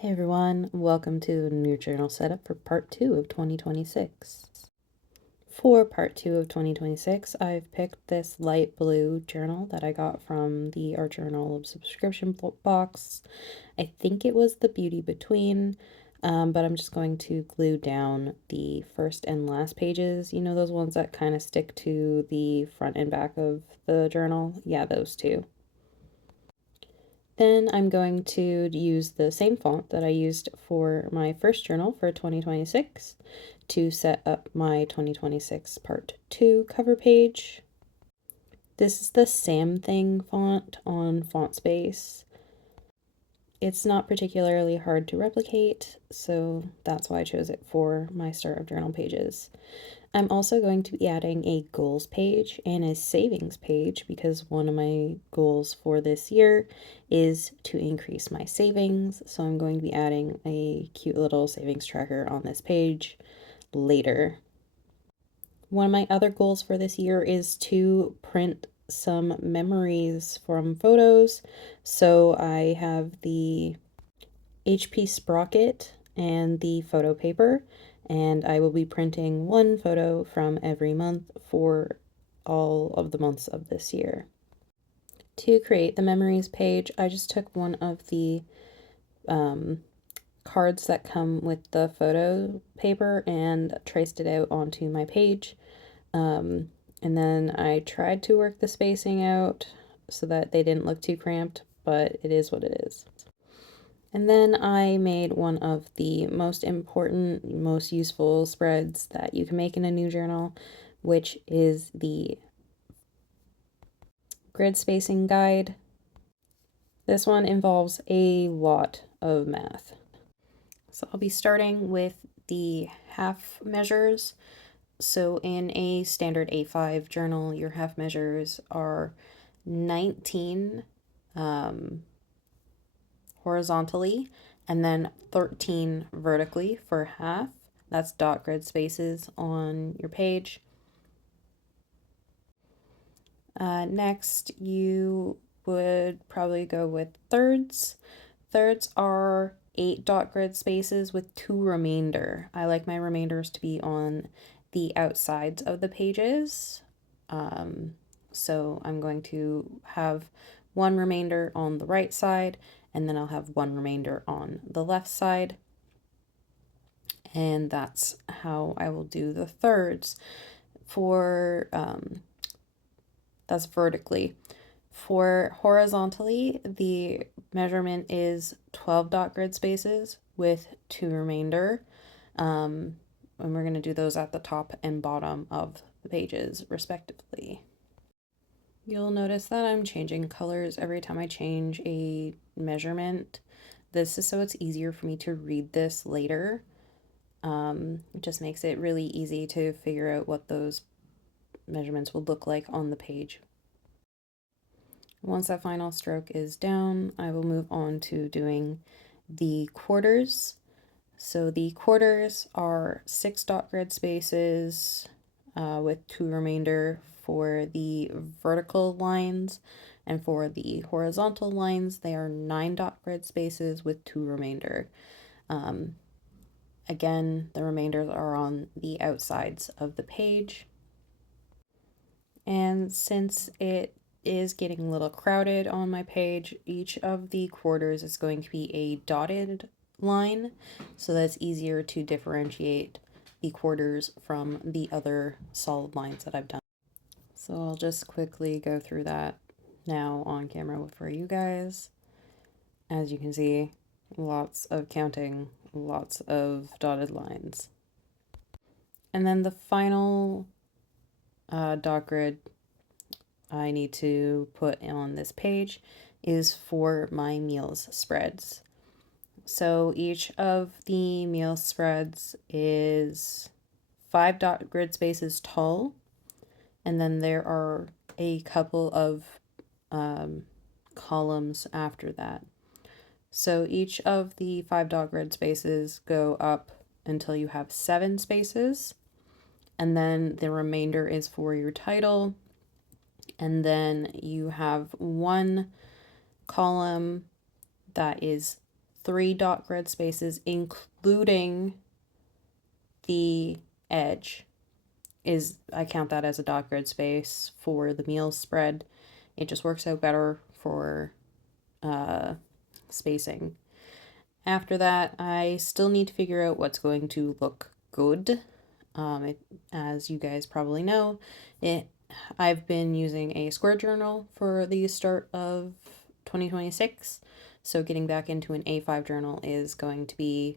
Hey everyone, welcome to the new journal setup for part 2 of 2026. For part 2 of 2026, I've picked this light blue journal that I got from the Art Journal subscription box. I think it was the Beauty Between, but I'm just going to glue down the first and last pages. You know, those ones that kind of stick to the front and back of the journal? Yeah, those two. Then I'm going to use the same font that I used for my first journal for 2026 to set up my 2026 part 2 cover page. This is the Sam Thing font on FontSpace. It's not particularly hard to replicate, so that's why I chose it for my start of journal pages. I'm also going to be adding a goals page and a savings page because one of my goals for this year is to increase my savings. So I'm going to be adding a cute little savings tracker on this page later. One of my other goals for this year is to print some memories from photos. So I have the HP Sprocket and the photo paper, and I will be printing one photo from every month for all of the months of this year. To create the memories page, I just took one of the cards that come with the photo paper and traced it out onto my page. And then I tried to work the spacing out so that they didn't look too cramped, but it is what it is. And then I made one of the most important, most useful spreads that you can make in a new journal, which is the grid spacing guide. This one involves a lot of math. So I'll be starting with the half measures. So in a standard A5 journal, your half measures are 19 horizontally and then 13 vertically for half. That's dot grid spaces on your page. Next, you would probably go with thirds. Thirds are 8 dot grid spaces with 2 remainder. I like my remainders to be on the outsides of the pages. So I'm going to have 1 remainder on the right side, and then I'll have 1 remainder on the left side. And that's how I will do the thirds. For that's vertically. For horizontally, the measurement is 12 dot grid spaces with 2 remainder. And we're going to do those at the top and bottom of the pages respectively. You'll notice that I'm changing colors every time I change a measurement. This is so it's easier for me to read this later. It just makes it really easy to figure out what those measurements will look like on the page. Once that final stroke is down, I will move on to doing the quarters. So the quarters are 6 dot grid spaces with 2 remainder for the vertical lines, and for the horizontal lines, they are 9 dot grid spaces with 2 remainder. Again, the remainders are on the outsides of the page. And since it is getting a little crowded on my page, each of the quarters is going to be a dotted line, so that's easier to differentiate the quarters from the other solid lines that I've done. So I'll just quickly go through that now on camera for you guys. As you can see, lots of counting, lots of dotted lines. And then the final dot grid I need to put on this page is for my meals spreads. So each of the meal spreads is 5 dot grid spaces tall, and then there are a couple of columns after that. So each of the 5 dot grid spaces go up until you have 7 spaces, and then the remainder is for your title, and then you have 1 column that is 3 dot grid spaces, including the edge, I count that as a dot grid space for the meal spread. It just works out better for spacing. After that, I still need to figure out what's going to look good. As you guys probably know, I've been using a square journal for the start of 2026, so getting back into an A5 journal is going to be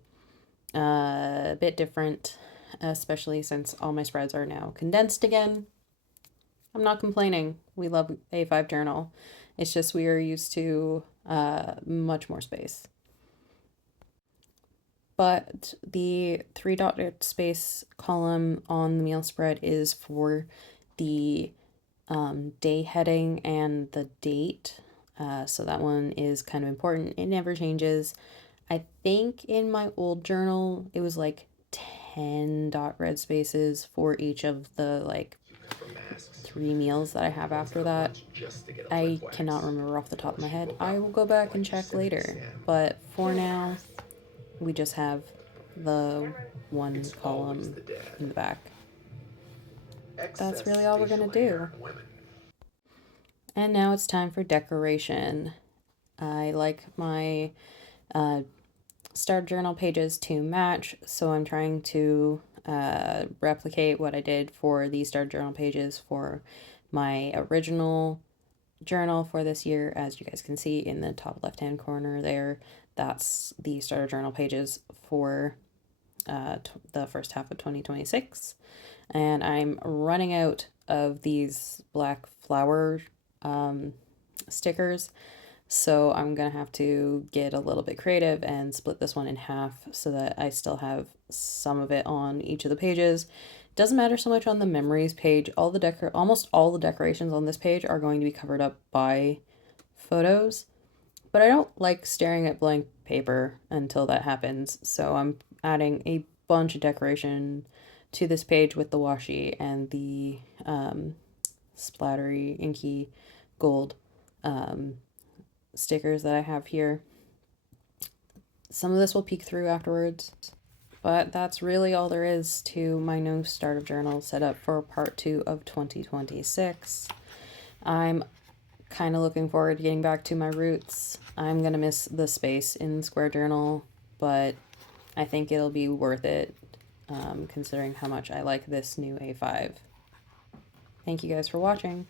a bit different, especially since all my spreads are now condensed again. I'm not complaining. We love A5 journal. It's just we are used to much more space. But the 3 dotted space column on the meal spread is for the day heading and the date. So that one is kind of important. It never changes. I think in my old journal, it was like 10 dot red spaces for each of the like 3 meals that I have after that. I cannot remember off the top of my head. I will go back and check later. But for now, we just have the one column in the back. That's really all we're gonna do. And now it's time for decoration. I like my start journal pages to match, so I'm trying to replicate what I did for the start journal pages for my original journal for this year. As you guys can see in the top left hand corner there, that's the starter journal pages for the first half of 2026. And I'm running out of these black flower stickers, so I'm gonna have to get a little bit creative and split this one in half so that I still have some of it on each of the pages. It doesn't matter so much on the memories page. Almost all the decorations on this page are going to be covered up by photos, but I don't like staring at blank paper until that happens, so I'm adding a bunch of decoration to this page with the washi and the splattery inky gold stickers that I have here. Some of this will peek through afterwards, but that's really all there is to my new startup journal setup for part 2 of 2026. I'm kind of looking forward to getting back to my roots. I'm gonna miss the space in Square Journal, but I think it'll be worth it considering how much I like this new A5. Thank you guys for watching.